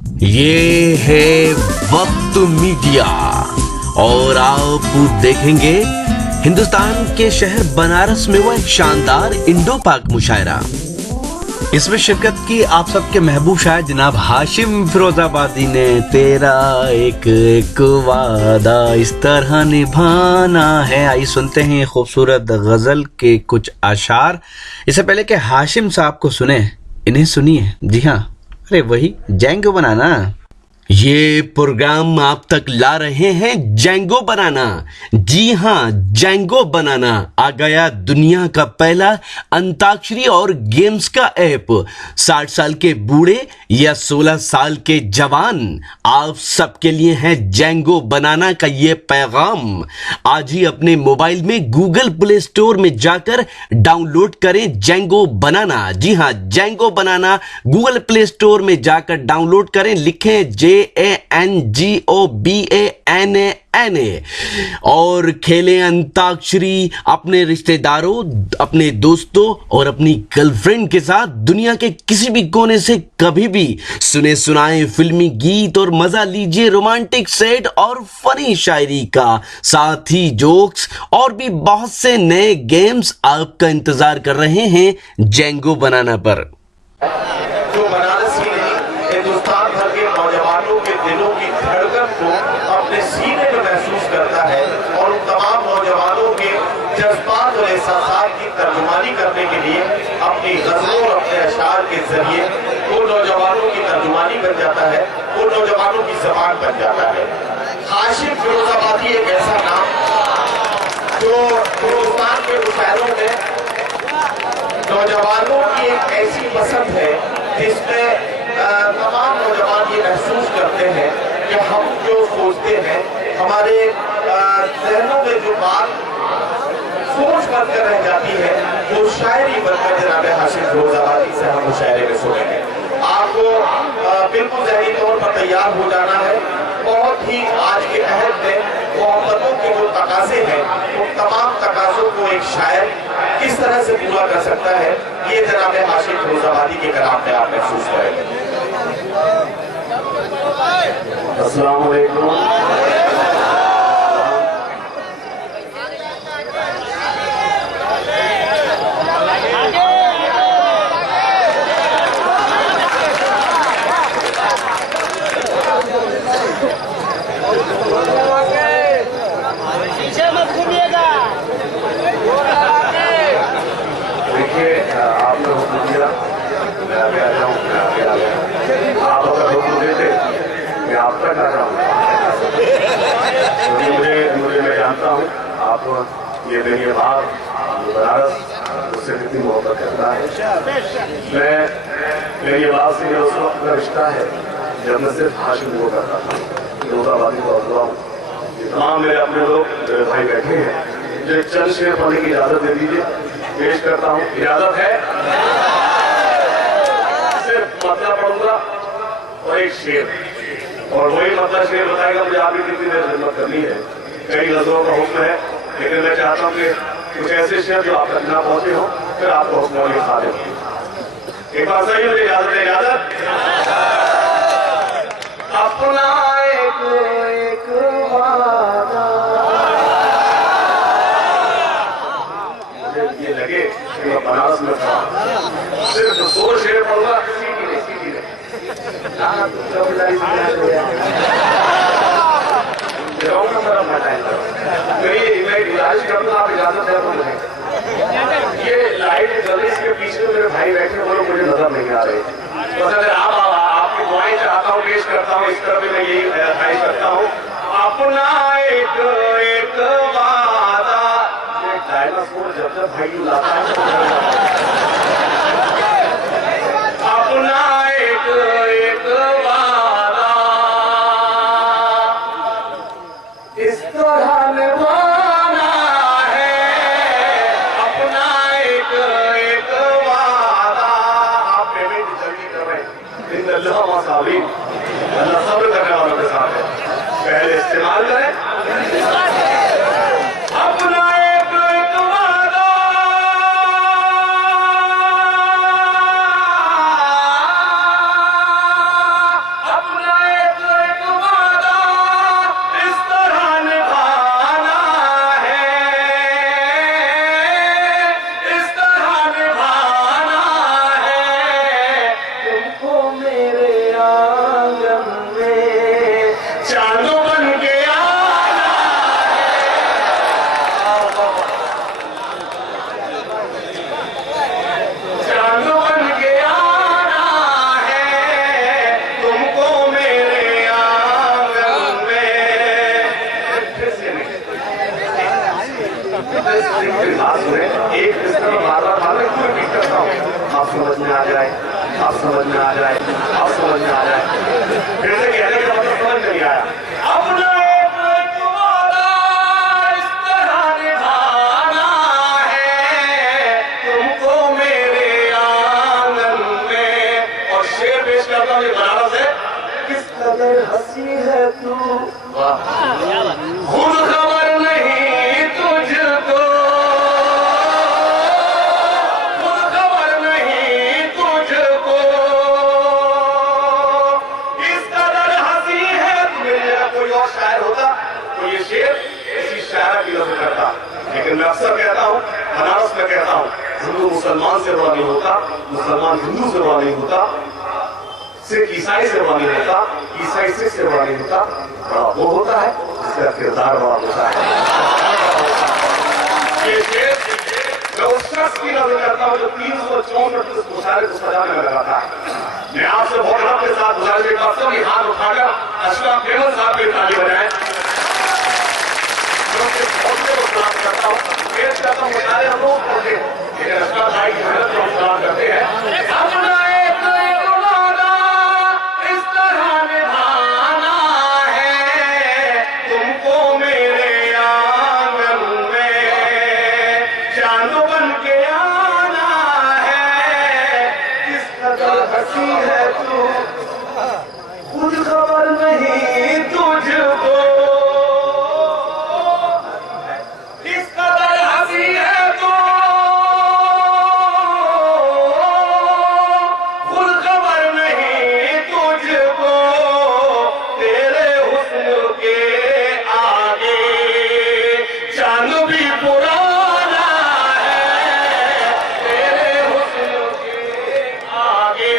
ये है वक्त मीडिया और आप देखेंगे हिंदुस्तान के शहर बनारस में हुआ एक शानदार इंडो पाक मुशायरा। इसमें शिरकत की आप सबके महबूब शायर जनाब हाशिम फिरोजाबादी ने तेरा एक एक वादा इस तरह निभाना है। आइए सुनते हैं खूबसूरत गजल के कुछ आशार। इससे पहले कि हाशिम साहब को सुने, इन्हें सुनिए। जी हाँ, अरे वही जैंगो बनाना। ये प्रोग्राम आप तक ला रहे हैं जैंगो बनाना। जी हाँ, जैंगो बनाना आ गया दुनिया का पहला अंताक्षरी और गेम्स का ऐप। 60 साल के बूढ़े या 16 साल के जवान, आप सबके लिए है जैंगो बनाना का ये पैगाम। आज ही अपने मोबाइल में गूगल प्ले स्टोर में जाकर डाउनलोड करें जैंगो बनाना। जी हाँ, जैंगो बनाना गूगल प्ले स्टोर में जाकर डाउनलोड करें। लिखें JANGOBANANA और खेलें अंताक्षरी अपने रिश्तेदारों, अपने दोस्तों और अपनी गर्लफ्रेंड के साथ दुनिया के किसी भी कोने से कभी भी। सुने सुनाए फिल्मी गीत और मजा लीजिए रोमांटिक सेट और फनी शायरी का, साथ ही जोक्स और भी बहुत से नए गेम्स आपका इंतजार कर रहे हैं जैंगो बनाना पर। जो बनारस ही नहीं, हिंदुस्तान भर के नौजवानों के दिलों की धड़कन को अपने सीने में महसूस करता है और उन तमाम नौजवानों के जज्बात और एहसासात की तर्जुमानी करने के लिए अपनी गज़लों और अपने अशार के जरिए वो नौजवानों की तर्जुमानी बन जाता है, वो नौजवानों की ज़बान बन जाता है। हाशिम फिरोजाबादी एक ऐसा नाम जो हिंदुस्तान के मुशायरों में नौजवानों की एक ऐसी पसंद है जिसमें तमाम नौजवान ये महसूस करते हैं कि हम जो सोचते हैं, हमारे जहनों में जो बात सोच बनकर रह जाती है, वो शायरी बनकर जनाब हाशिम फिरोजाबादी से हम मुशायरे में सुनेंगे। आपको बिल्कुल ज़हनी तौर पर तैयार हो जाना है। बहुत ही आज के अहद में मोहब्बतों के जो तकाज़े हैं, उन तमाम तकाज़ों को एक शायर किस तरह से पूरा कर सकता है, ये जनाब हाशिम फिरोजाबादी के कलाम में आप महसूस करेंगे। अस्सलाम वालेकुम। आपने हुक्म दिया, मैं आगे आ जाऊँ, मैं आगे आ गया। आप अगर हुक्म देते मैं आप तक आ जाऊँ। मुझे मैं जानता हूँ आप ये मेरी बात बनारस उससे कितनी मोहब्बत करता है। मेरी आवाज़ से उस वक्त का रिश्ता है जब मैं सिर्फ हाशिम हुआ करता था। फिरोजाबादी को अगवा हूँ। तमाम मेरे अपने लोग, मेरे भाई बैठे हैं, मुझे चंद शेर पढ़ने की इजाज़त दे दीजिए। पेश करता हूँ, इजाजत है? सिर्फ मतलब पढ़ूंगा और एक शेर, और वही मतलब शेर बताएगा मुझे आपकी कितनी देर खिदमत करनी है। कई गजलों का हुक्म है, लेकिन मैं चाहता हूँ कि कुछ ऐसे शेर जो आप तक ना पहुंचे हो, फिर आपको हुक्म वाली खा दे। एक बार सही मुझे इजाजत है? इजाजत। अपना एक वादा, ये लगे कि मैं बनारस में था, सिर्फ 2 शेर पढ़ूंगा, सीधी नहीं। मैं गुजारिश करूंगा, आप इजाजत है तो मुझे। ये लाइट जल रही, इसके पीछे मेरे भाई बैठे, वो लोग मुझे नजर नहीं आ रहे। तो अगर आपकी दुआएं चाहता हूँ, पेश करता हूँ, इस तरह भी मैं यही ख्वाहिश करता हूँ। अपना एक वादा, डायनासोर जब भाई लाता है, अपना एक वादा इस तरह निभाना है। अपना एक वादा। आप पेमेंट जल्दी कर रहे हैं, अल्लाह सब्र करने वालों के साथ है। पहले इस्तेमाल करें। अपना एक वादा, अपना कदर हंसी है तू, खुद खबर नहीं तुझको, खुद खबर नहीं तुझको, इस कदर हंसी है। मेरा कोई और शायर होता तो ये शेर इसी शायर की नजर करता, लेकिन मैं अक्सर कहता हूँ, बनारस में कहता हूँ, हिंदू मुसलमान से बड़ा नहीं होता, मुसलमान हिंदू से बड़ा नहीं होता, सिख ईसाई से बड़ा नहीं होता, ईसाई सिख से बड़ा नहीं होता, बड़ा वो होता है जिसका किरदार बड़ा होता है। ये मैं उस शख्स की नजर करता हूँ जो 364 मुशायरे को सजाने में लगाता है। मैं आपसे बहुत रब के साथ गुजारिश करता हूँ कि हाथ उठाकर अशरफ मेमन साहब की ताली बजाएं। करता हूँ मुशायरे हम लोग पढ़ते हैं, लेकिन अशरफ भाई की मेहनत को हम सलाम करते हैं। खुद खबर नहीं तुझको, किस कदर हंसी है तू, खुद खबर नहीं तुझको, तेरे हुस्न के आगे चांद भी पुराना है, तेरे हुस्न के आगे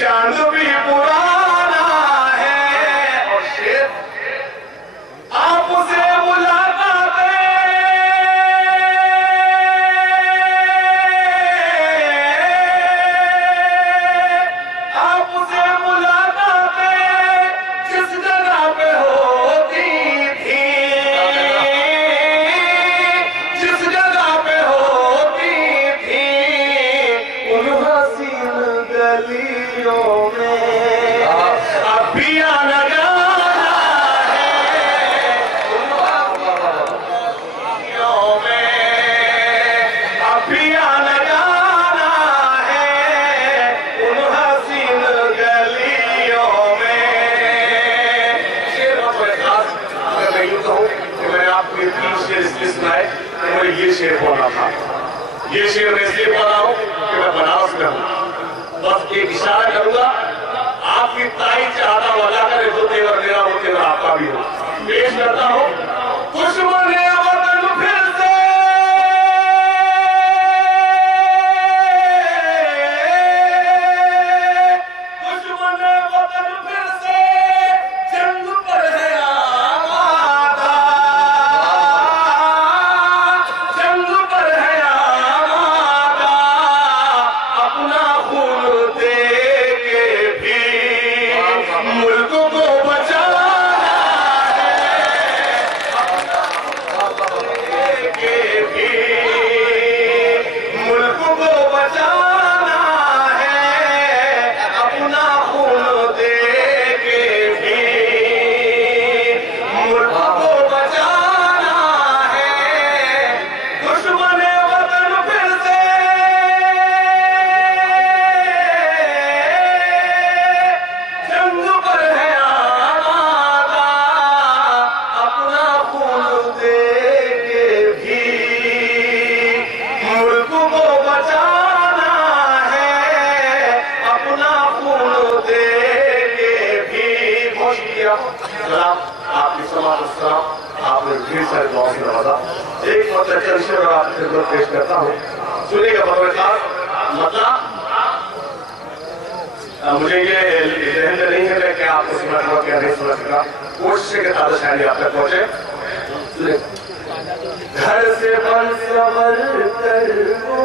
चांद भी पुराना है। और शेर आपसे मुलाकातें, आपसे मुलाकातें जिस जगह पे होती थी, जिस जगह पे होती थी, उन हसीन गलियों में अब भी आना जाना है, गलियों में अब भी आना जाना है, उन हसीन गलियों में। शेर बहुत बड़े खास, अगर मैं यूं कहूं कि मैंने आपके 3 शेर इसलिए सुनाए तो मुझे ये शेर बोलना था। ये शेर मैं इसलिए बोल रहा हूं कि मैं बनारस में हूं। बस एक इशारा करूंगा, आपकी ताई चाहता वाला करे, जो तेवर मेरा वो तेवर आपका भी हो। पेश करता हूं, दुश्मन वतन फिर से, दुश्मन वतन फिर से जंग पर है आमादा, जंग पर है आमादा, अपना खून दे के भी मुल्क को बचाना है, अपना दे के भी मुल्क को बचाना है, अपना खून दे के भी मुल्क को बचाना है। दुश्मन वतन फिर से जंग पर है आमादा, अपना खून दे के भी मुल्क को बचाना है, अपना खून दे के भी। बहुत शुक्रिया जनाब, आपकी समाज सलाम, आपने ढेर सारे दुआओं से नवाजा। एक मतलब चर्चा और आपकी खिदमत पेश करता हूँ, सुनिएगा बतौर खास। मतलब मुझे ये जहन में नहीं है कि आपको सुना हुआ क्या नहीं सुना सका, कोशिश के साथ शायद आप तक पहुंचे। सुनिए, घर से बन सवर कर वो,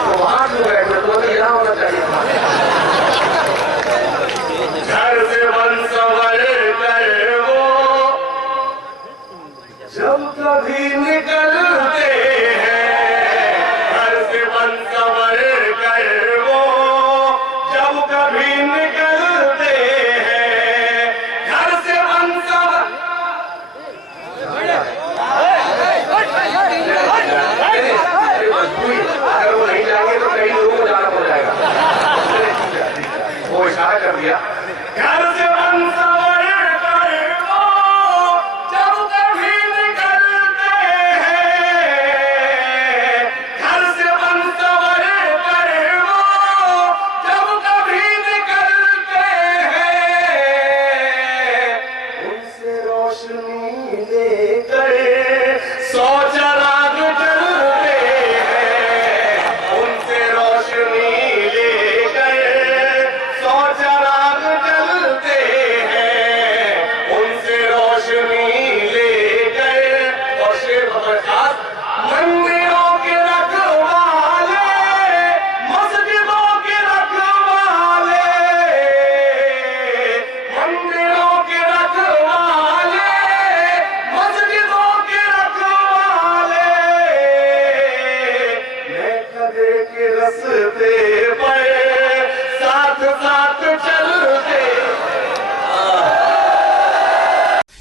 तो वहां क्यों बैठे, तो यहाँ होना चाहिए था। घर से बन सवर कर वो, जब कभी निकलते हैं, घर से बन सवर कर वो, जब कभी निकलते हैं, घर से बन सवर, अगर वो नहीं जाएंगे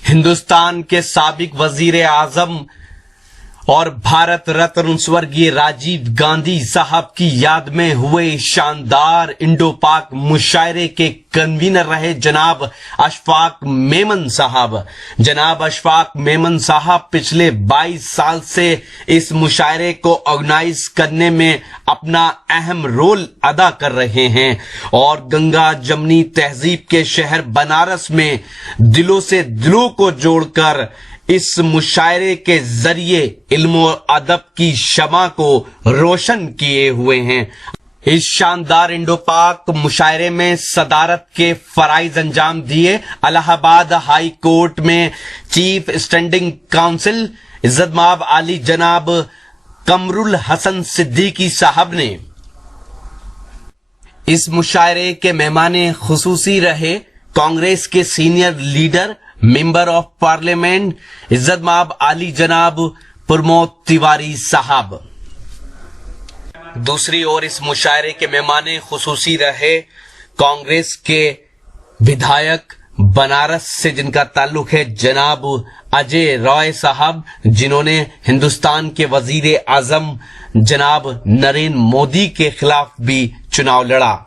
हिंदुस्तान के साबिक वजीर आजम और भारत रत्न स्वर्गीय राजीव गांधी साहब की याद में हुए शानदार इंडो पाक मुशायरे के कन्वीनर रहे जनाब अशफाक मेमन साहब। जनाब अशफाक मेमन साहब पिछले 22 साल से इस मुशायरे को ऑर्गेनाइज करने में अपना अहम रोल अदा कर रहे हैं और गंगा जमनी तहजीब के शहर बनारस में दिलों से दिलों को जोड़कर इस मुशायरे के जरिए इल्म और अदब की शमा को रोशन किए हुए हैं। इस शानदार इंडो पाक मुशायरे में सदारत के फराइज अंजाम दिए इलाहाबाद हाई कोर्ट में चीफ स्टैंडिंग काउंसिल इज्जत माब आली जनाब कमरुल हसन सिद्दीकी साहब ने। इस मुशायरे के मेहमान खुसूसी रहे कांग्रेस के senior leader member of parliament इज्जत माब आली जनाब प्रमोद तिवारी साहब। दूसरी ओर इस मुशायरे के मेहमान खुसूसी रहे कांग्रेस के विधायक बनारस से जिनका ताल्लुक है जनाब अजय रॉय साहब, जिन्होंने हिंदुस्तान के वजीर आजम जनाब नरेंद्र मोदी के खिलाफ भी चुनाव लड़ा।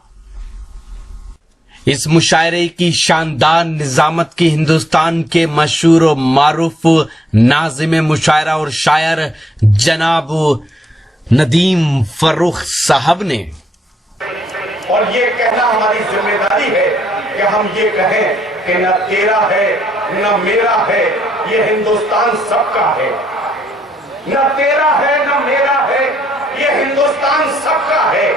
इस मुशायरे की शानदार निजामत की हिंदुस्तान के मशहूर और मारूफ नाज़िम मुशायरा और शायर जनाब नदीम फर्रुख साहब ने। और ये कहना हमारी जिम्मेदारी है कि हम ये कहें कि न तेरा है न मेरा है, ये हिंदुस्तान सबका है। न तेरा है न मेरा है, ये हिंदुस्तान सबका है।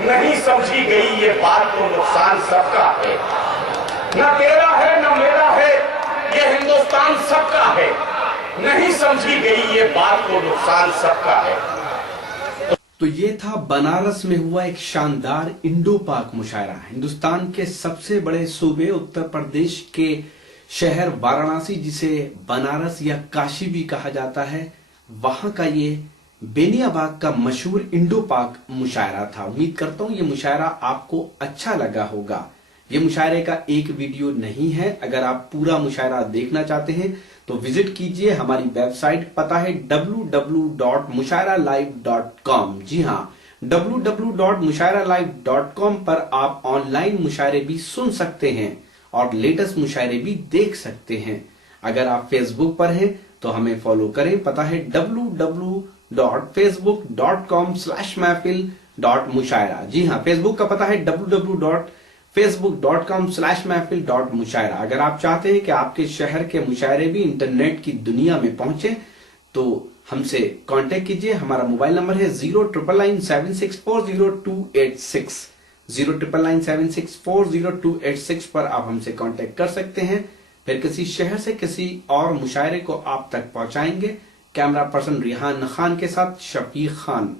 नहीं समझी गई ये बात तो नुकसान सबका है। न तेरा है न मेरा है, ये हिंदुस्तान सबका है। नहीं समझी गई ये बात तो नुकसान सबका है। तो ये था बनारस में हुआ एक शानदार इंडो पाक मुशायरा। हिंदुस्तान के सबसे बड़े सूबे उत्तर प्रदेश के शहर वाराणसी, जिसे बनारस या काशी भी कहा जाता है, वहां का ये बेनियाबाग का मशहूर इंडो पाक मुशायरा था। उम्मीद करता हूं ये मुशायरा आपको अच्छा लगा होगा। ये मुशायरे का एक वीडियो नहीं है, अगर आप पूरा मुशायरा देखना चाहते हैं तो विजिट कीजिए हमारी वेबसाइट, पता है www.mushairalive.com। जी हाँ, www.mushairalive.com पर आप ऑनलाइन मुशायरे भी सुन सकते हैं और लेटेस्ट मुशायरे भी देख सकते हैं। अगर आप फेसबुक पर हैं तो हमें फॉलो करें, पता है www.facebook.com/महफिल.मुशायरा। जी हाँ, फेसबुक का पता है www.facebook.com/महफिल.मुशायरा। अगर आप चाहते हैं कि आपके शहर के मुशायरे भी इंटरनेट की दुनिया में पहुंचे तो हमसे कांटेक्ट कीजिए। हमारा मोबाइल नंबर है 09997640286। 09997640286 पर आप हमसे कांटेक्ट कर सकते हैं। फिर किसी शहर से किसी और मुशायरे को आप तक पहुंचाएंगे। कैमरा पर्सन रिहान खान के साथ शफीक खान।